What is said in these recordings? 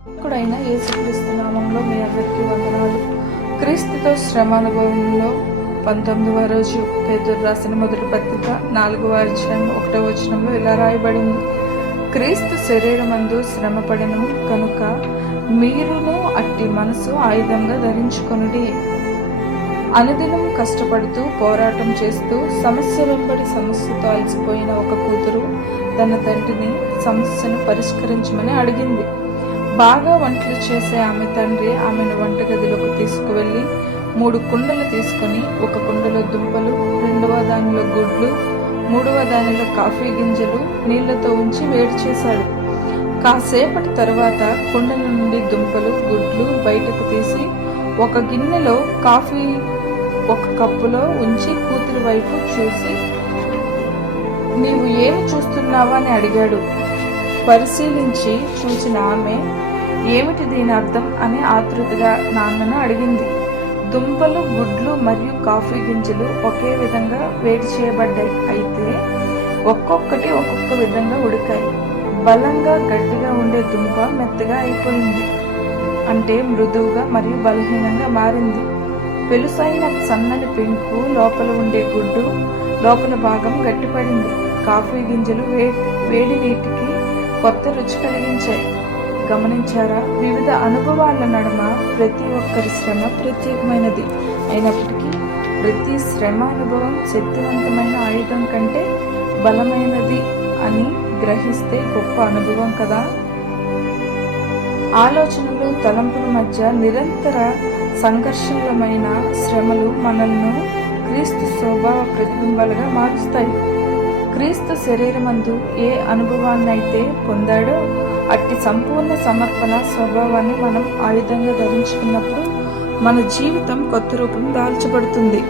ఇక్కడైన యేసుక్రీస్తు నామంలో మీ అందరికీ వందనాలు. క్రీస్తుతో శ్రమ అనుభవంలో 19వ రోజు పేతురు రాసిన మొదటి పత్రిక 4వ అధ్యాయం 1వ వచనంలో ఇలా రాయబడింది: క్రీస్తు శరీరమందు శ్రమపడెను కనుక మీరును అట్టి మనసు ఆయుధంగా ధరించుకొనుడి. అనుదినం కష్టపడుతూ పోరాటం చేస్తూ సమస్య వెంబడి సమస్యతో అలసిపోయిన ఒక కూతురు తన తండ్రిని సమస్యను పరిష్కరించమని అడిగింది. బాగా వంటలు చేసే ఆమె తండ్రి ఆమెను వంటగదిలోకి తీసుకువెళ్ళి 3 కుండలు తీసుకొని, ఒక కుండలో దుంపలు, 2వ దానిలో గుడ్లు, 3వ దానిలో కాఫీ గింజలు నీళ్లతో ఉంచి వేడి చేశాడు. కాసేపటి తర్వాత కుండల నుండి దుంపలు, గుడ్లు బయటకు తీసి ఒక గిన్నెలో కాఫీ ఒక కప్పులో ఉంచి కూతురి వైపు చూసి, నీవు ఏమి చూస్తున్నావా అని అడిగాడు. పరిశీలించి చూసిన ఆమె, ఏమిటి దీని అర్థం అని ఆతృతగా నాన్నను అడిగింది. దుంపలు, గుడ్లు మరియు కాఫీ గింజలు ఒకే విధంగా వేడి చేయబడ్డాయి, అయితే ఒక్కొక్కటి ఒక్కొక్క విధంగా ఉడికాయి. బలంగా గట్టిగా ఉండే దుంప మెత్తగా అయిపోయింది, అంటే మృదువుగా మరియు బలహీనంగా మారింది. పెలుసైన సన్నని పెంకు లోపల ఉండే గుడ్డు లోపల భాగం గట్టిపడింది. కాఫీ గింజలు వేడి నీటికి కొత్త రుచి కలిగించాయి. గమనించారా? వివిధ అనుభవాల నడుమ ప్రతి ఒక్కరి శ్రమ ప్రత్యేకమైనది అయినప్పటికీ ప్రతి శ్రమ అనుభవం శక్తివంతమైన ఆయుధం కంటే బలమైనది అని గ్రహిస్తే గొప్ప అనుభవం కదా. ఆలోచనలు, తలంపుల మధ్య నిరంతర సంఘర్షణలమైన శ్రమలు మనల్ని క్రీస్తు స్వభావ ప్రతిబింబాలుగా మారుస్తాయి. క్రీస్తు శరీరమందు ఏ అనుభవాన్నైతే పొందాడో అట్టి సంపూర్ణ సమర్పణ స్వభావాన్ని మనం ఆయుధంగా ధరించుకున్నప్పుడు మన జీవితం కొత్త రూపం దాల్చబడుతుంది.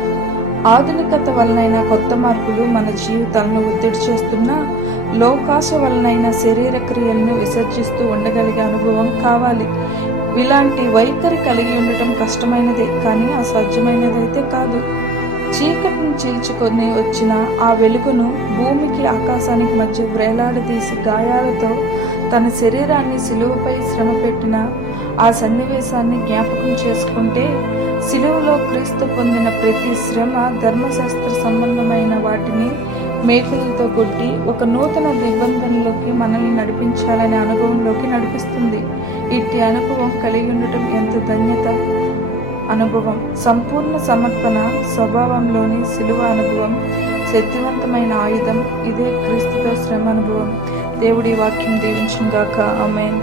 ఆధునికత వలనైన కొత్త మార్పులు మన జీవితాలను ఒత్తిడి చేస్తున్నా, లోకాశ వలనైన శరీర క్రియలను విసర్జిస్తూ ఉండగలిగే అనుభవం కావాలి. ఇలాంటి వైఖరి కలిగి ఉండటం కష్టమైనదే, కానీ అసాధ్యమైనదైతే కాదు. చీకటిని చీల్చుకొని వచ్చిన ఆ వెలుగును భూమికి ఆకాశానికి మధ్య వ్రేలాడదీసి గాయాలతో తన శరీరాన్ని సిలువపై శ్రమ పెట్టిన ఆ సన్నివేశాన్ని జ్ఞాపకం చేసుకుంటే, సిలువలో క్రీస్తు పొందిన ప్రతి శ్రమ ధర్మశాస్త్ర సంబంధమైన వాటిని మేకులతో కొట్టి ఒక నూతన నిబంధనలోకి మనల్ని నడిపించాలనే అనుభవంలోకి నడిపిస్తుంది. ఇట్టి అనుభవం కలిగి ఉండటం ఎంత ధన్యత అనుభవం. సంపూర్ణ సమర్పణ స్వభావంలోని సిలువ అనుభవం శక్తివంతమైన ఆయుధం. ఇదే క్రీస్తుతో శ్రమ అనుభవం. దేవుడి వాక్యం దీవించును గాక. ఆమేన్.